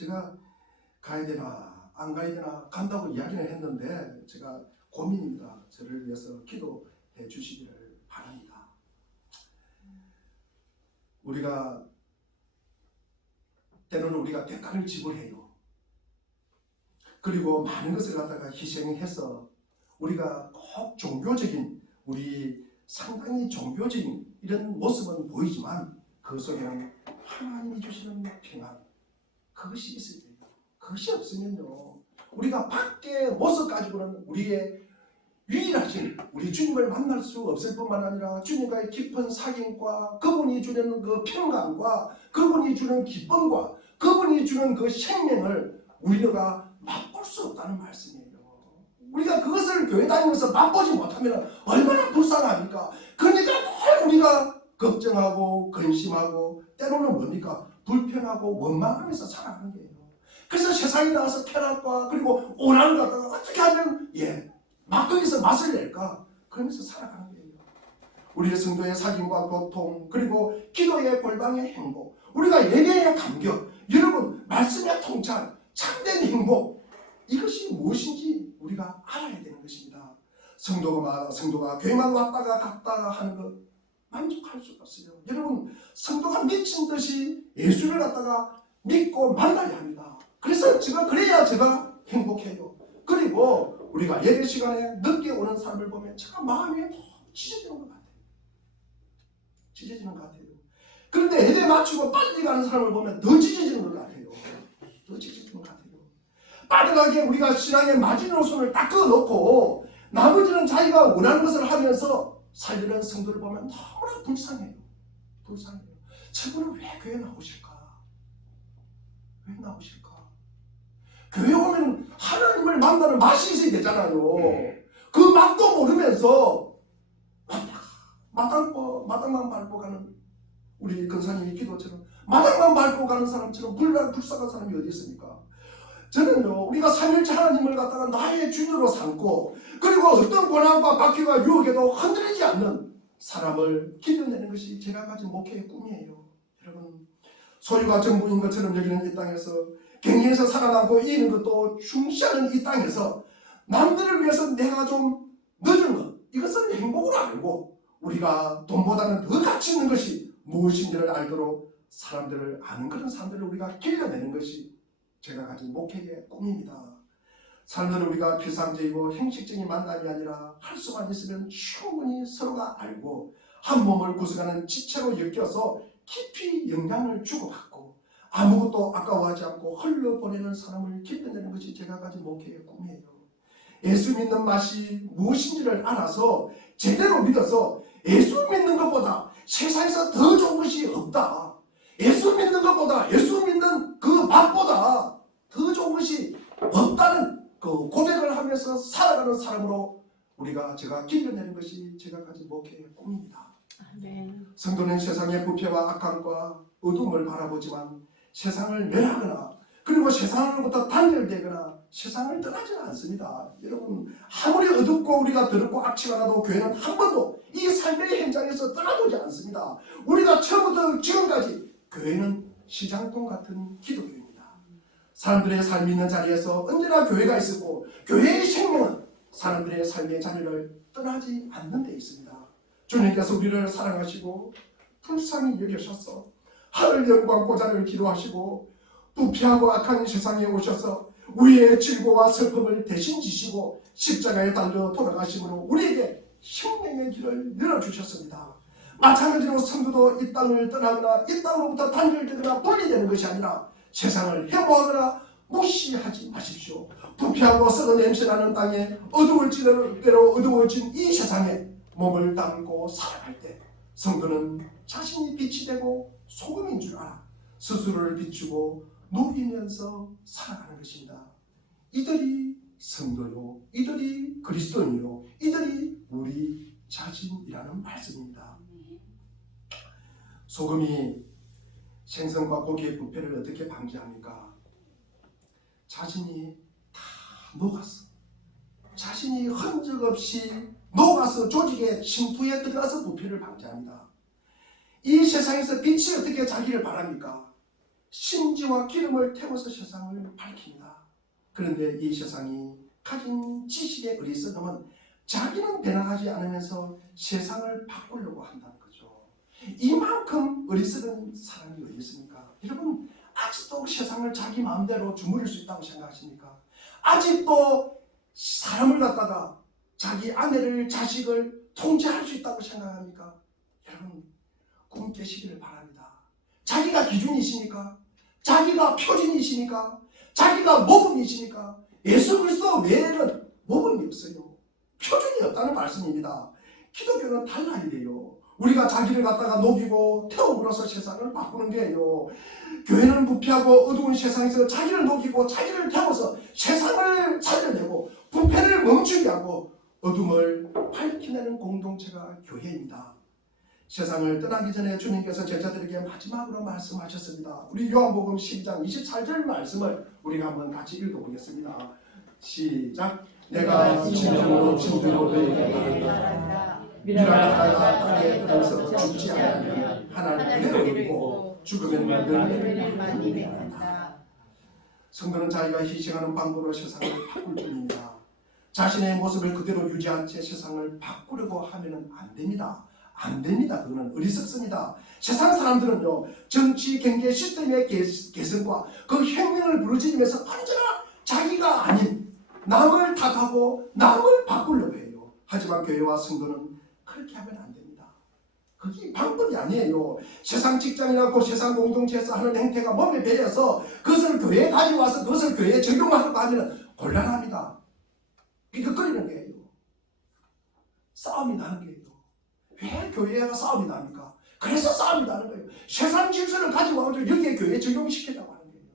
제가 가야 되나 안 가야 되나 간다고 이야기는 했는데 제가 고민입니다. 저를 위해서 기도해 주시기를 바랍니다. 우리가 때로는 우리가 대가를 지불해요. 그리고 많은 것을 갖다가 희생해서 우리가 꼭 종교적인 우리 상당히 종교적인 이런 모습은 보이지만 그 속에는 하나님이 주시는 평안 그것이 있어야 돼요. 그것이 없으면요 우리가 밖의 모습 가지고는 우리의 유일하신 우리 주님을 만날 수 없을 뿐만 아니라 주님과의 깊은 사귐과 그분이 주는 그 평강과 그분이 주는 기쁨과 그분이 주는 그 생명을 우리가 맛볼 수 없다는 말씀이에요. 우리가 그것을 교회 다니면서 맛보지 못하면 얼마나 불쌍합니까? 그러니까 늘 우리가 걱정하고 근심하고 때로는 뭡니까? 불평하고 원망하면서 살아가는 거예요. 그래서 세상에 나와서 쾌락과 그리고 오난을 갖다가 어떻게 하면 막 거기서 맛을 낼까? 그러면서 살아가는 거예요. 우리의 성도의 사귐과 고통 그리고 기도의 골방의 행복 우리가 예배의 감격 여러분 말씀의 통찰 참된 행복 이것이 무엇인지 우리가 알아야 되는 것입니다. 성도가 교회만 왔다가 갔다가 하는 것 만족할 수가 없어요. 여러분 성도가 미친 듯이 예수를 갖다가 믿고 만나야 합니다. 그래서 그래야 제가 행복해요. 그리고 우리가 예배 시간에 늦게 오는 사람을 보면 제가 마음이 너무 찢어지는 것 같아요. 찢어지는 것 같아요. 그런데 예배 마치고 빨리 가는 사람을 보면 더 찢어지는 것 같아요. 더 찢어지는 것 같아요. 빠르게 우리가 신앙의 마지노선을 딱 그어놓고 나머지는 자기가 원하는 것을 하면서 살리는 성도를 보면 너무나 불쌍해요. 불쌍해요. 저분은 왜 교회 나오실까? 왜 나오실까? 교회 오면 하나님을 만나는 맛이 있어야 되잖아요. 그 맛도 모르면서 마당만 밟고 가는 우리 근사님의 기도처럼 마당만 밟고 가는 사람처럼 불쌍한 사람이 어디 있습니까? 저는요 우리가 삼일째 하나님을 갖다가 나의 주인으로 삼고 그리고 어떤 고난과 박해와 유혹에도 흔들리지 않는 사람을 길러내는 것이 제가 가진 목회의 꿈이에요. 여러분 소유가 전부인 것처럼 여기는 이 땅에서 경쟁에서 살아남고 이기는 것도 중시하는 이 땅에서 남들을 위해서 내가 좀 늦은 것 이것을 행복으로 알고 우리가 돈보다는 더 가치 있는 것이 무엇인지를 알도록 사람들을 아는 그런 사람들을 우리가 길러내는 것이 제가 가진 목회의 꿈입니다. 삶은 우리가 피상적이고 형식적인 만남이 아니라 할 수만 있으면 충분히 서로가 알고 한 몸을 구성하는 지체로 엮여서 깊이 영향을 주고받고 아무것도 아까워하지 않고 흘려보내는 사람을 길러내는 것이 제가 가진 목회의 꿈이에요. 예수 믿는 맛이 무엇인지를 알아서 제대로 믿어서 예수 믿는 것보다 세상에서 더 좋은 것이 없다. 예수 믿는 것보다 예수 믿는 그 맛보다 더 좋은 것이 없다는 그 고백을 하면서 살아가는 사람으로 제가 길러내는 것이 제가 가진 목회의 꿈입니다. 성도는 세상의 부패와 악함과 어둠을 바라보지만 세상을 멸하거나 그리고 세상으로부터 단절되거나 세상을 떠나지는 않습니다. 여러분 아무리 어둡고 우리가 더럽고 악취가 나도 교회는 한 번도 이 삶의 현장에서 떠나보지 않습니다. 우리가 처음부터 지금까지 교회는 시장통 같은 기독교입니다. 사람들의 삶이 있는 자리에서 언제나 교회가 있었고 교회의 생명은 사람들의 삶의 자리를 떠나지 않는 데 있습니다. 주님께서 우리를 사랑하시고 불쌍히 여기셔서 하늘 영광 보좌를 기도하시고 부패하고 악한 세상에 오셔서 우리의 질고와 슬픔을 대신 지시고 십자가에 달려 돌아가심으로 우리에게 생명의 길을 열어주셨습니다. 마찬가지로 성도도 이 땅을 떠나거나 이 땅으로부터 단절되거나 분리되는 것이 아니라 세상을 혐오하거나 무시하지 마십시오. 부패하고 썩은 냄새나는 땅에 어두워질 대로 어두워진 이 세상에 몸을 담고 살아갈 때 성도는 자신이 빛이 되고 소금인 줄 알아 스스로를 비추고 누리면서 살아가는 것입니다. 이들이 성도요, 이들이 그리스도인이요, 이들이 우리 자신이라는 말씀입니다. 소금이 생선과 고기의 부패를 어떻게 방지합니까? 자신이 다 녹았어. 자신이 흔적 없이 녹아서 조직의 침투에 들어가서 부패를 방지합니다. 이 세상에서 빛이 어떻게 자기를 바랍니까? 심지와 기름을 태워서 세상을 밝힙니다. 그런데 이 세상이 가진 지식의 어리석음은 자기는 변화하지 않으면서 세상을 바꾸려고 한다는 거죠. 이만큼 어리석은 사람이 어디 있습니까? 여러분, 아직도 세상을 자기 마음대로 주무릴 수 있다고 생각하십니까? 아직도 사람을 갖다가 자기 아내를, 자식을 통제할 수 있다고 생각합니까? 여러분, 꿈 깨시기를 바랍니다. 자기가 기준이십니까? 자기가 표준이십니까? 자기가 모범이십니까? 예수 그리스도 외에는 모범이 없어요. 표준이 없다는 말씀입니다. 기독교는 달라야 돼요. 우리가 자기를 갖다가 녹이고 태움으로써 세상을 바꾸는 게요. 교회는 부패하고 어두운 세상에서 자기를 녹이고 자기를 태워서 세상을 살려내고 부패를 멈추게 하고 어둠을 밝혀내는 공동체가 교회입니다. 세상을 떠나기 전에 주님께서 제자들에게 마지막으로 말씀하셨습니다. 우리 요한복음 12장 24절 말씀을 우리가 한번 같이 읽어보겠습니다. 시작. 내가 진정으로 진정으로 너희에게 말한다. 미라다가 땅에 떠서 죽지 않으면 하나님 그대로 이고 죽으면 너희를 많이 뵙는다. 성도는 자기가 희생하는 방법으로 세상을 바꿀 뿐입니다. 자신의 모습을 그대로 유지한 채 세상을 바꾸려고 하면 안 됩니다. 안 됩니다. 그거는 어리석습니다. 세상 사람들은요, 정치, 경제, 시스템의 개선과 그 혁명을 부르짖으면서 언제나 자기가 아닌 남을 탓하고 남을 바꾸려고 해요. 하지만 교회와 성도는 그렇게 하면 안 됩니다. 그게 방법이 아니에요. 세상 직장이나 그 세상 공동체에서 하는 행태가 몸에 배려서 그것을 교회에 가져와서 그것을 교회에 적용하려고 하면 곤란합니다. 비극거리는 거예요. 싸움이 나는 거예요. 왜 교회가 싸움이 납니까? 그래서 싸움이 나는 거예요. 세상 질서를 가지고 와서 여기에 교회에 적용시키려고 하는 거예요.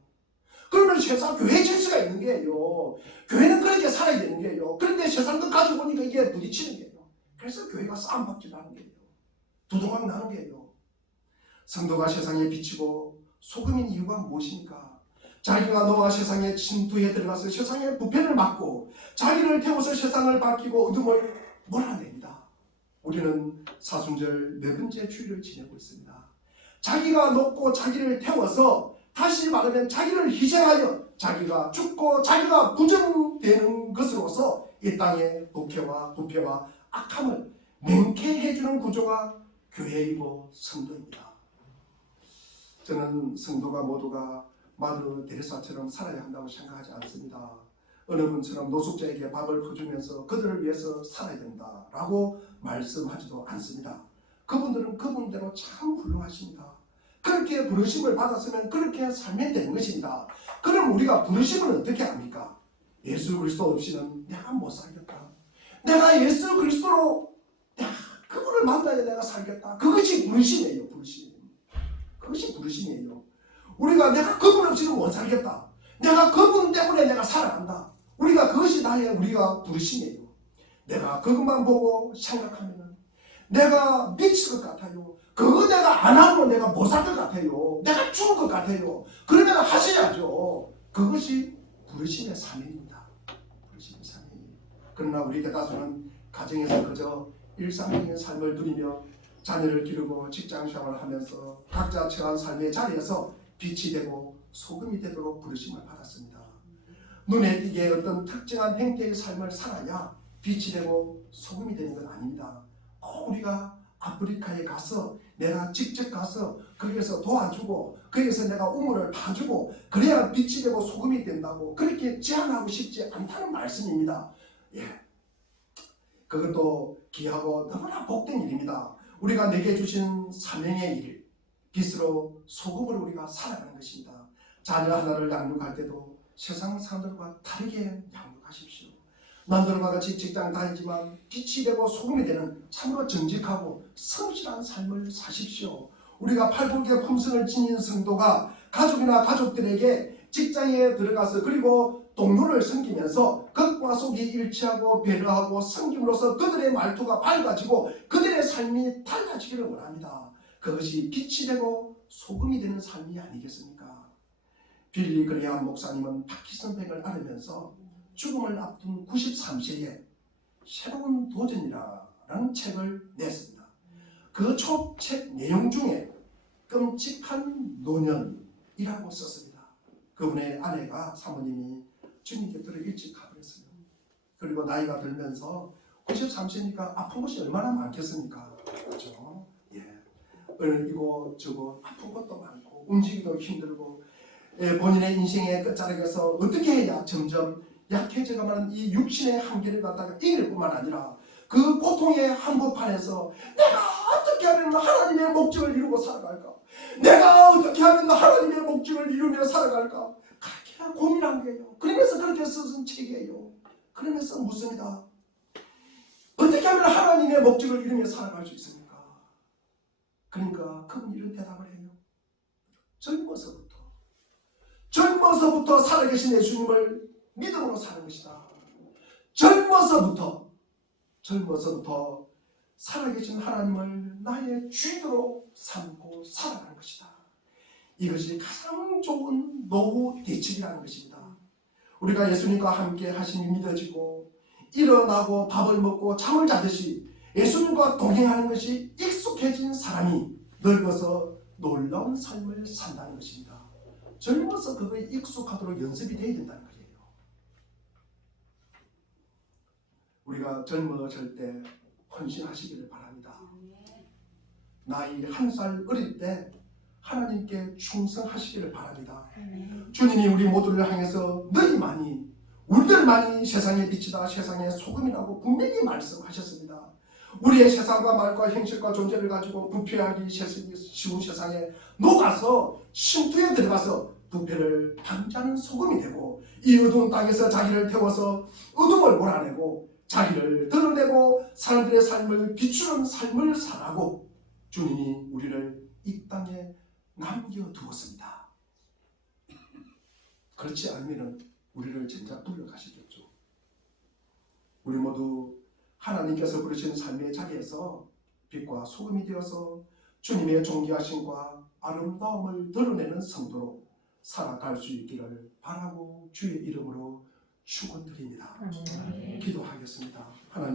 그러면 세상 교회 질서가 있는 거예요. 교회는 그렇게 살아야 되는 거예요. 그런데 세상도 가지고 오니까 이게 부딪히는 거예요. 그래서 교회가 싸움박질하는 거예요. 두동강 나는 거예요. 성도가 세상에 비치고 소금인 이유가 무엇입니까? 자기가 너와 세상에 침투해 들어가서 세상의 부패를 막고 자기를 태워서 세상을 밝히고 어둠을 몰아냅니다. 우리는 사순절 네 번째 주일을 지내고 있습니다. 자기가 녹고 자기를 태워서 다시 말하면 자기를 희생하여 자기가 죽고 자기가 부정되는 것으로서 이 땅의 부패와 악함을 맹쾌해주는 구조가 교회이고 성도입니다. 저는 성도가 모두가 마더 데레사처럼 살아야 한다고 생각하지 않습니다. 어느 분처럼 노숙자에게 밥을 퍼주면서 그들을 위해서 살아야 된다라고 말씀하지도 않습니다. 그분들은 그분대로 참 훌륭하십니다. 그렇게 부르심을 받았으면 그렇게 살면 되는 것입니다. 그럼 우리가 부르심을 어떻게 합니까? 예수 그리스도 없이는 내가 못 살겠다. 내가 예수 그리스도로 내가 그분을 만나야 내가 살겠다. 그것이 부르심이에요. 그것이 부르심이에요. 우리가 내가 그분 없이는 못 살겠다. 내가 그분 때문에 내가 살아간다. 그것이 우리가 부르심이에요. 내가 그것만 보고 생각하면 내가 미칠 것 같아요. 그거 내가 안 하면 내가 못 살 것 같아요. 내가 죽을 것 같아요. 그러면 하셔야죠. 그것이 부르심의 사명입니다. 부르심의 사명. 그러나 우리 대다수는 가정에서 그저 일상적인 삶을 누리며 자녀를 기르고 직장 생활을 하면서 각자 처한 삶의 자리에서 빛이 되고 소금이 되도록 부르심을 받았습니다. 눈에 띄게 어떤 특정한 행태의 삶을 살아야 빛이 되고 소금이 되는 건 아닙니다. 꼭 우리가 아프리카에 가서 내가 직접 가서 거기에서 도와주고 거기에서 내가 우물을 파주고 그래야 빛이 되고 소금이 된다고 그렇게 제안하고 싶지 않다는 말씀입니다. 그것도 귀하고 너무나 복된 일입니다. 우리가 내게 주신 사명의 일, 빛으로 소금으로 우리가 살아가는 것입니다. 자녀 하나를 양육할 때도 세상 사람들과 다르게 양육하십시오. 남들과 같이 직장 다니지만 빛이 되고 소금이 되는 참으로 정직하고 성실한 삶을 사십시오. 우리가 팔복의 품성을 지닌 성도가 가족이나 가족들에게 직장에 들어가서 그리고 동료를 섬기면서 겉과 속이 일치하고 배려하고 섬김으로써 그들의 말투가 밝아지고 그들의 삶이 달라지기를 원합니다. 그것이 빛이 되고 소금이 되는 삶이 아니겠습니까? 빌리 그레이엄 목사님은 파킨슨병을 앓으면서 죽음을 앞둔 93세에 새로운 도전이라는 책을 냈습니다. 그 책 내용 중에 끔찍한 노년, 이라고 썼습니다. 그분의 아내가 사모님이 주님 곁으로 일찍 가버렸어요. 그리고 나이가 들면서 93세니까 아픈 것이 얼마나 많겠습니까? 그렇죠? 예. 이거 저거 아픈 것도 많고 움직이기도 힘들고 본인의 인생의 끝자락에서 어떻게 해야 점점 약해져가는 이 육신의 한계를 갖다가 이길 뿐만 아니라 그 고통의 한복판에서 내가 어떻게 하면 하나님의 목적을 이루고 살아갈까? 내가 어떻게 하면 하나님의 목적을 이루며 살아갈까? 그렇게 고민한 거예요. 그러면서 그렇게 쓴 책이에요. 그러면서 묻습니다. 어떻게 하면 하나님의 목적을 이루며 살아갈 수 있습니까? 그러니까 그분이 이런 대답을 해요. 젊어서부터 살아계신 예수님을 믿음으로 사는 것이다. 젊어서부터 살아계신 하나님을 나의 주인으로 삼고 살아가는 것이다. 이것이 가장 좋은 노후 대책이라는 것입니다. 우리가 예수님과 함께 하심이 믿어지고 일어나고 밥을 먹고 잠을 자듯이 예수님과 동행하는 것이 익숙해진 사람이 늙어서 놀라운 삶을 산다는 것입니다. 젊어서 그거에 익숙하도록 연습이 되어야 된다는 거예요. 우리가 젊어질 때 헌신하시기를 바랍니다. 나이 1살 어릴 때 하나님께 충성하시기를 바랍니다. 주님이 우리 모두를 향해서 너희만이 우리들만이 세상의 빛이다, 세상의 소금이라고 분명히 말씀하셨습니다. 우리의 세상과 말과 행실과 존재를 가지고 부패하기 쉬운 세상에 녹아서 침투에 들어가서 부패를 방지하는 소금이 되고 이 어두운 땅에서 자기를 태워서 어둠을 몰아내고 자기를 드러내고 사람들의 삶을 비추는 삶을 살아가고 주님이 우리를 이 땅에 남겨두었습니다. 그렇지 않으면 우리를 진짜 불러가시겠죠. 우리 모두 하나님께서 부르신 삶의 자리에서 빛과 소금이 되어서 주님의 존귀하심과 아름다움을 드러내는 성도로 살아갈 수 있기를 바라고 주의 이름으로 축원드립니다. 기도하겠습니다. 하나님.